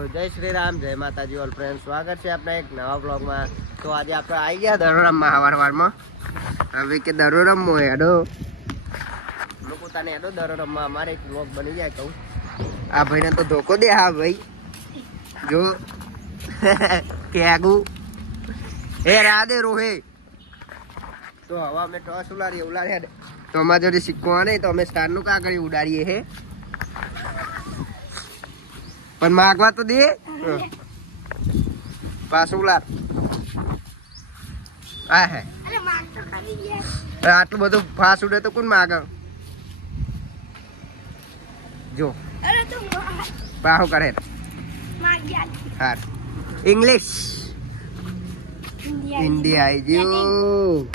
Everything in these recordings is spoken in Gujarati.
તો જય શ્રી રામ, જય માતાજી ઓલ ફ્રેન્ડ, સ્વાગત છે આપણા એક નવા બ્લોગમાં. તો આજે આપણે આવી ગયા દરો રમવા સવારમાં. હવે કે દરો રમવો એડો પોતાને એડો દરો રમવા અમારે એક બ્લોગ બની જાય. કહું આ ભાઈને તો ધોકો દે. હા ભાઈ જો કે આગુ હે રાધે રોહે. તો હવા અમે ટોસ ઉલાડીએ તો અમારા જોડે સિક્કો નહીં તો અમે સ્ટારનું કાગળ ઉડાડીએ હે. પણ માગવા તો દે પાછું ઉલાર. હા હે આટલું બધું ફાસ ઉડે તો કોણ માગ? જો બાહુ કરે હા ઇંગ્લિશ હિન્દી આવી ગયું.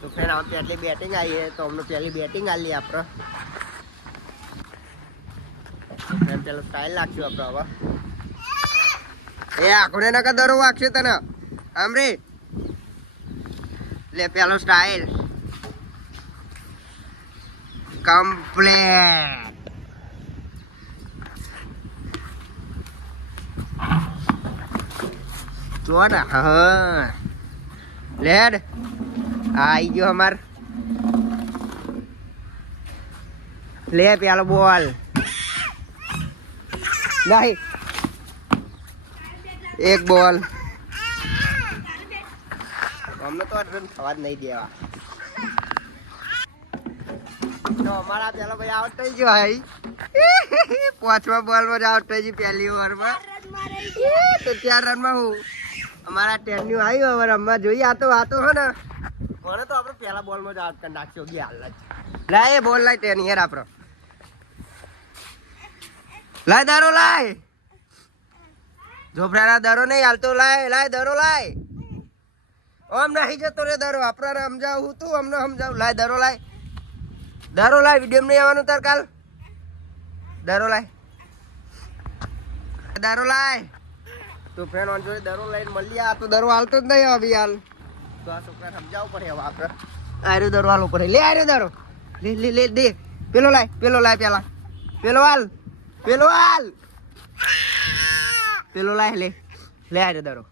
તો ફેર આપણે પહેલી બેટિંગ આવીએ તો અમને પહેલી બેટિંગ આલી આપણે. પેલો સ્ટાઇલ નાખશું આપણે હવે. એ આખોને નકા દરો વાગશે તને આમ રે. લે પેલો સ્ટાઇલ કમ્પ્લેટ. જો ને હા લેડ આવી ગયો અમાર. લે પેલો બોલ નહીં એક બોલ. અમને તો રન થવા જ નહીં દેવા. તો અમારા પેલો ભાઈ આઉટ થઈ ગયો. ભાઈ 5મા બોલમાં જ આઉટ થઈ ગયું પહેલી ઓવરમાં. તો 4 રનમાં હું અમારા 10 નું આવ્યું. હવે રમવા જોઈએ. આ તો હો ને મને તો આપણે પહેલા બોલમાં જ આઉટ કરી નાખ્યો. હાલ જ લાય બોલ લાય 10 યાર આપણો. લાય દારો લાય. જોફરાના દરો નહીં હાલતો. લાય દરો લાય. ઓમ નહીં જતો રે દરો. આપણે સમજાવું તું અમને સમજાવું. લાય દરો લાય. દરો લાય. વિડીયો નહીં આવવાનું તાર કાલ. દરો લાય. દરો લાય. તો ફ્રેન્ડ ઓન જોડે દરો લઈને મળી. આ તો દરો હાલતો જ નહીં હવે હાલ. તો આ છોકરા સમજાવવું પડે હવે આપણે. આર્યો દરો હાલો પડે. લે આર્યો દરો. લે દે. પેલો લાય પેલા. પેલો હાલ. પેલો લાય લે આર્યો દરો.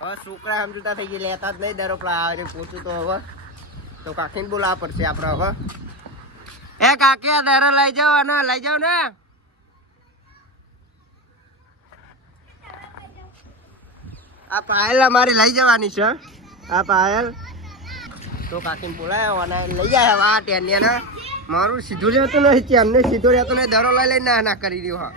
હવે છોકરા સમજતા થઈ ગયા. લેતા જ નહીં દરો. આવે પૂછું તો હવે તો કાકીને બોલાવવા પડશે આપણે હવે. એ કાકી આ દરો લઈ જાઓ ને આ પાયલ અમારી લઈ જવાની છે. આ પાયલ તો કાકીને બોલાયો અને લઈ જાય. હવે આ ટેનિયાને મારું સીધું રહેતું નહીં. અમને સીધું રહેતું નહીં. દરો લઈ ના કરી રહ્યો. હા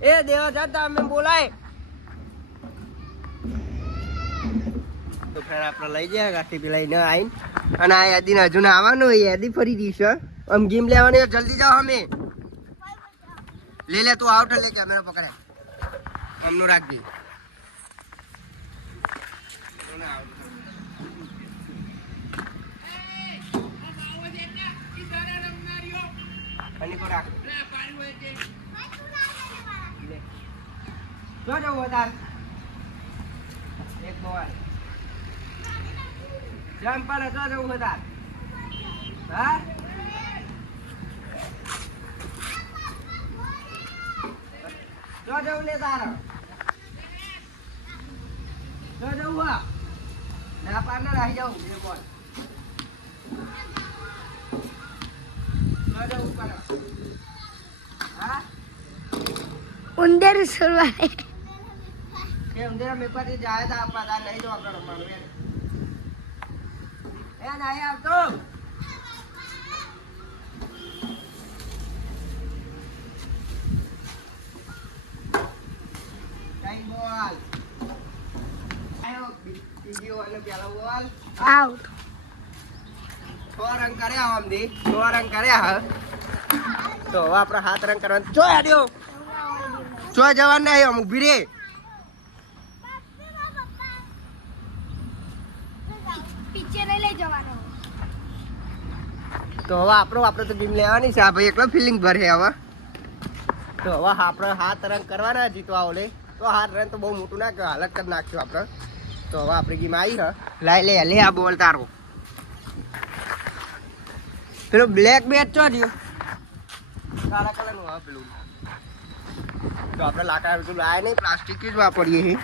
એ દેવા જતા અમે બોલાય. તો ફેર આપણે લઈ જાય કાકી પેલા લઈને આવીને. અને આ યાદીને હજુ ને આવવાનું હોય. યાદી ફરી દઈશ. આમ ગેમ લેવાની જલ્દી જાઓ. અમે લે તું આઉટ લે કેમેરા પકડે અમનું રાખજે. જવું તાર એક બોલ જમ પડે તો જવું તાર. હા જો જવું લે તાર. જો જવું હા ના પાર ના રહી જાઉં. બે બોલ જો જવું પડે. હા ઉંદર સુરવાય કે ઉંદર મેં પાછી જાય તો આપા લઈ જાઓ આપણે રમવાનું. એ નહીં આવતો. કઈ બોલ બીજી ઓવરનો પહેલો બોલ આઉટ. 6 રન કર્યા. આમથી 6 રન કર્યા. તો હવે આપણે 7 રન કરવાનું. જો હેડ્યો જો જવાન નહીં. આમ ઊભી રે. તો હવે આપણે તો ગેમ લેવાની છે. આ ભાઈ એકલો ફિલિંગ ભરે હવે. તો હવે આપણે 7 રન કરવાના જીતવા ઓલે. તો 7 રન તો બહુ મોટું ના કહેવાય. હાલત કરી નાખશું આપણે. તો હવે આપણી ગેમ આવી છે. લાય લે આ બોલ તારો. પેલો બ્લેક બેટ ચો રહ્યો કાળા કલરનું હા પેલું તો આપણે લાકડા બધું લાવે નહીં પ્લાસ્ટિક જ વાપરીએ છીએ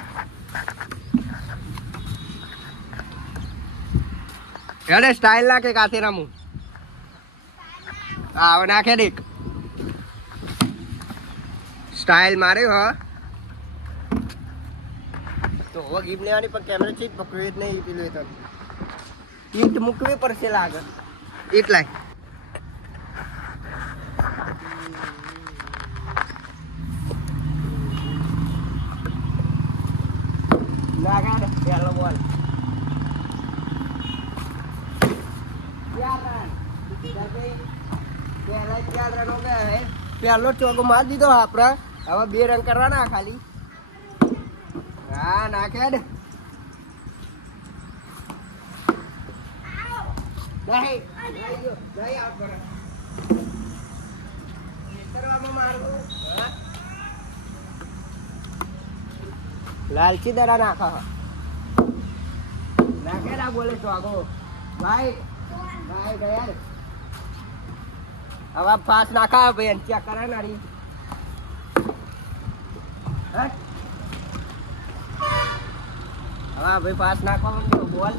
હેડે સ્ટાઇલ નાખે કાથે રામું હા હવે નાખે દેખ સ્ટાઇલ મારે હ તો હવે ગીમ લેવાની પણ કેમેરા ચીજ પકડવી જ નહીં પેલું તો ઈટ મૂકવી પડશે લાગે એટલાય લાગે પેલો બોલ પેલો ચોકો મારી દીધો આપડે હવે 2 રન કરવાના ખાલી હા નાખે ને લાલચી દડા નાખો નાખે ના બોલે ચોગો ભાઈ ભાઈ ગયા હવે ફાસ નાખા ભાઈ ચેક કરે નારી હવે ભાઈ ફાસ નાખવા બોલ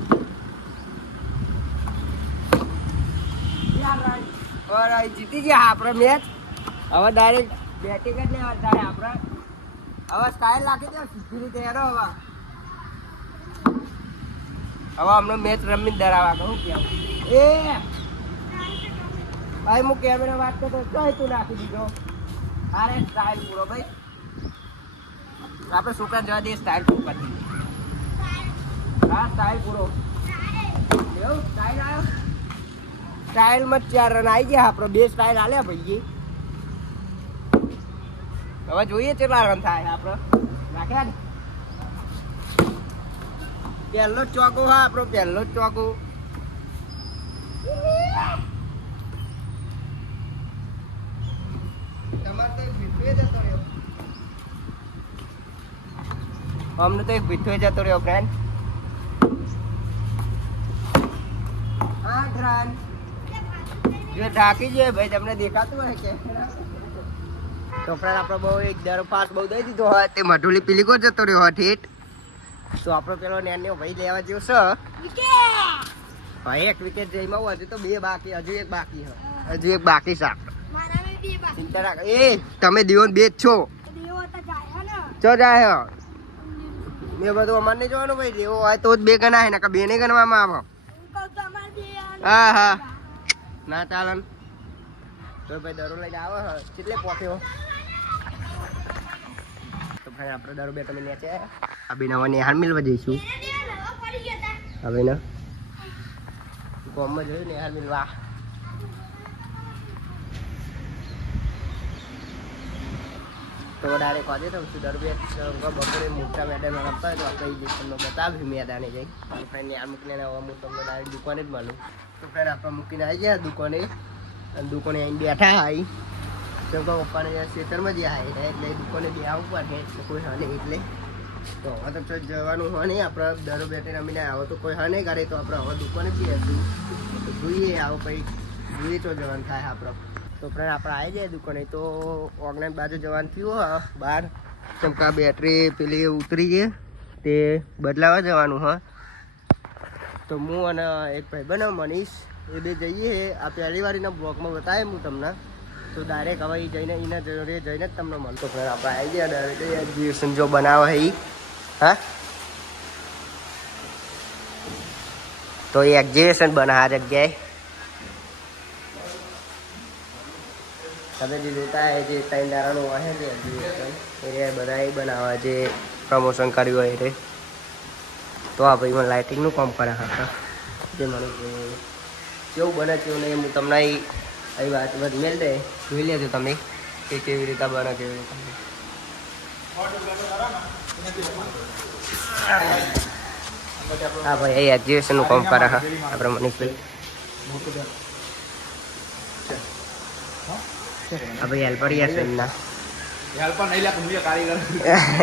જીતી ગયા આપણે મેચ હવે ડાયરેક્ટ બેટિંગ જ નહીં આવતા આપણે હવે સ્ટાઇલ નાખી દે સીધી રીતે હેરો હવે અમને મેચ રમીને ડરાવા કહું કેવું એ ભાઈ હું કેમેરા વાત કરતો તો તું નાખી દીધો અરે સ્ટાઇલ પૂરો ભાઈ આપણે છોકરા જવા દઈએ સ્ટાઇલ પૂરો કરી દઈએ હા સ્ટાઇલ પૂરો એવું સ્ટાઇલ આવ્યો સ્ટાઇલમાં 4 રન આવી ગયા આપણો 2 સ્ટાઇલ આલ્યા ભાઈ હવે જોઈએ કેટલા રન થાય આપણે નાખ્યા ને પહેલો જ ચોકો હા આપણો પહેલો જ ચોકો અમને તો એક ભીઠો જતો રહ્યો ફ્રેન્ડ 8 રન જો ઢાકી છે ભાઈ તમને દેખાતું હોય કે તો ફ્રેન્ડ આપણે બહુ એક દર ફાસ્ટ બહુ દઈ દીધો હોય તે મઢુલી પીલી કો જતો રહ્યો હોય ઠીક તો આપણો પેલો નેનનો ભાઈ લેવા જેવો છે ભાઈ 1 વિકેટ જઈમાં હજુ તો 2 બાકી હજુ એક બાકી છે ચિંતા રાખ એ તમે દિવન 2 જ છો ચો જાય મેં બધું અમારે નહીં જોવાનું ભાઈ જેવો હોય તો જ 2 ગણાય ને 2 નહીં ગણવામાં આવે હા હા ના ચાલન તો ભાઈ દરો લઈને આવે કેટલે પહોંચ્યો તો ભાઈ આપણે દરો 2 તમે નેચે અભી નવા નિહાર મિલવા જઈશું હવે ને ગામમાં જોયું નિહાર મિલવા તો ડાયરેક્ટ આજે તો દર 2 બપોરે મોટા મેદાન રમતા હોય તો આપણે તમને બતાવ્યું મેદાને જઈ ફ્રેન્ડ નિહાર મૂકીને હવે હું તમને ડાયરેક્ટ દુકાને જ મળું તો ફ્રેન્ડ આપણે મૂકીને આવી ગયા દુકાને અને દુકાને આવીને બેઠા આવી તો પપ્પાને ખેતરમાં જ આવે એટલે દુકાને બી આવવું પડે કોઈ હા નહીં એટલે તો હવે તો જવાનું હોય નહીં આપણે દરો બેટે રમીને આવો તો કોઈ હા નહીં કરે તો આપણે હવે દુકાને જ બેસું તો જોઈએ આવો કંઈ જોઈએ તો જવાનું થાય આપણે તો ફ્રેન્ડ આપણે આવી જાય દુકાને તો ઓનલાઈન બાજુ જવાનું થયું હા બહાર કેમ કે આ બેટરી પેલી ઉતરી છે તે બદલાવા જવાનું હા તો હું અને એક ભાઈ બને મનીષ એ 2 જઈએ આ પહેલી વાર એના બ્લોગમાં બતાવે હું તમને તો ડાયરેક્ટ હવે જઈને એના જઈને જ તમને મળતો ફ્રેન્ડ આપણે આવી ગયા ડાયરેક્ટ એક્ઝિબિશન જો બનાવે છે હા તો એ એક્ઝિબિશન બનાવે જગ્યાએ તમે જે જોતા હોય જે 3 દાડાનું હોય છે એક્ઝિબિશન એ બધા બનાવવા જે પ્રમોશન કર્યું હોય એ તો આ ભાઈ મને લાઇટિંગનું કામ કરે હતા જે મને કેવું બને કેવું નહીં હું તમને એ વાત બધી મેળ દે જોઈ લેજો તમે કે કેવી રીતે બને કેવી રીતે હા ભાઈ એ એક્ઝિબિશનનું કામ કરે હા આપણે મનીષભાઈ હા ભાઈ હેલ્પરિયા છે એમના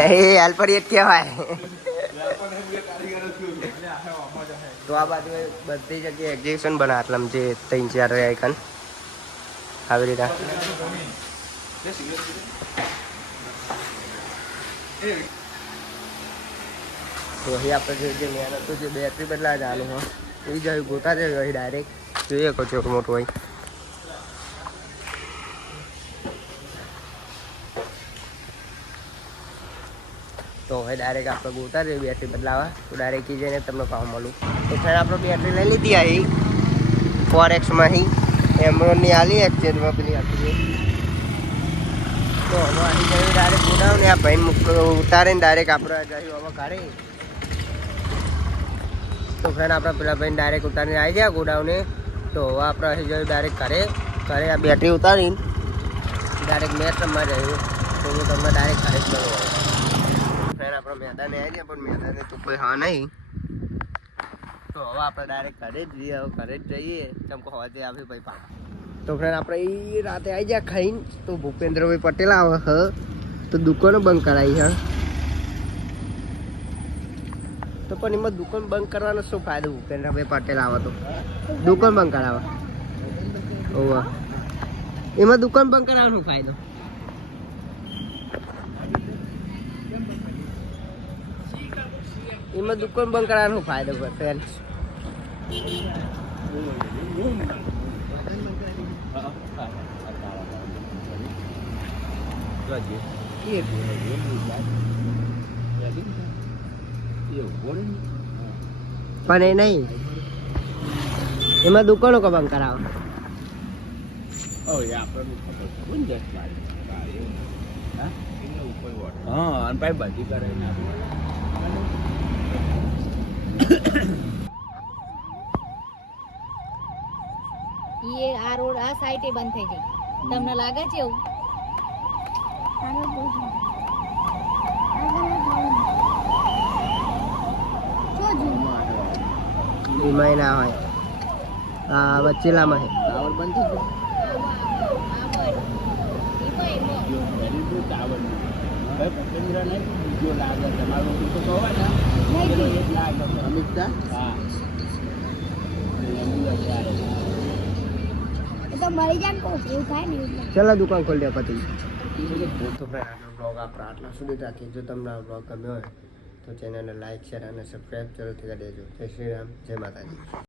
એ હેલ્પરિયા જ કહેવાય તો આ બાજુ બધી જગ્યાએ એક્ઝિબિશન બનાવે એટલે જે 3-4 રહ્યા આવી રીતે તો અહીં આપણે જે મેન હતું જે બેટરી બદલા ચાલુ હોય એ જાય ગોતા જાય અહીં ડાયરેક્ટ જોઈએ કચોક મોટું હોય તો હવે ડાયરેક્ટ આપણે ગોતા જઈએ બેટરી બદલાવા તો ડાયરેક્ટ જઈને તમને ભાવ મળું તો ફ્રેન્ડ આપણે બેટરી લઈ લીધી અહીં 4Xમાં અહીં એમરોનની આલી એક્સચેન્જમાં પેલી આપી તો હવે અહીં જઈને ડાયરેક્ટ ગોડાઉન ને આ ભાઈને ઉતારીને ડાયરેક્ટ આપણે જઈએ હવે કાઢી તો ફ્રેન્ડ આપણે પેલા ભાઈને ડાયરેક્ટ ઉતારીને આવી ગયા ગોડાઉને તો હવે આપણે અહીં જઈએ ડાયરેક્ટ ઘરે આ બેટરી ઉતારીને ડાયરેક્ટ મેચ રમવા જઈએ તો હું તમને ડાયરેક્ટ ઘરે જ મળું ફ્રેન્ડ આપણે મેદાને આવી ગયા પણ મેદાને તો કોઈ હા નહીં તો હવે આપણે ડાયરેક્ટ ઘરે જ જઈએ હવે ઘરે જ જઈએ ચમકો હોવાથી આવે ભાઈ પા તો ફ્રેન્ડ આપણે એ રાતે આવી ગયા ખાઈને તો ભૂપેન્દ્રભાઈ પટેલ આવે હ તો દુકાનો બંધ કરાવી હ તો પણ એમાં દુકાન બંધ કરવાનો શું ફાયદો ભૂપેન્દ્રભાઈ પટેલ આવે તો દુકાન બંધ કરાવે ઓવા એમાં દુકાન બંધ કરવાનો શું ફાયદો એમાં દુકાન બંધ કરવાનો શું ફાયદો ફ્રેન્ડ પણ એ નહીં એમાં દુકાનો કો બંધ કરાવો હા અને ભાઈ બધી કરાવી નાખે આ રોડ આ સાઈડ એ બંધ થઈ ગઈ તમને લાગે છે એવું એમાં ના હોય આ વચ્ચેલામાં હે ટાવર બંધ થઈ ગયો ટાવર ભૂપેન્દ્ર નહીં બીજો લાગે તમારો તો કહો ને લાગે અમિત શાહ હા તો મળી જાય ને કોક એવું થાય ને ચાલો દુકાન ખોલી દે પતિ તો ભાઈ આજનો બ્લોગ આપણે આટલા સુધી રાખીએ જો તમને આ બ્લોગ ગમ્યો હોય તો ચેનલને લાઈક શેર અને સબસ્ક્રાઈબ જરૂરથી કરી દેજો જય શ્રી રામ જય માતાજી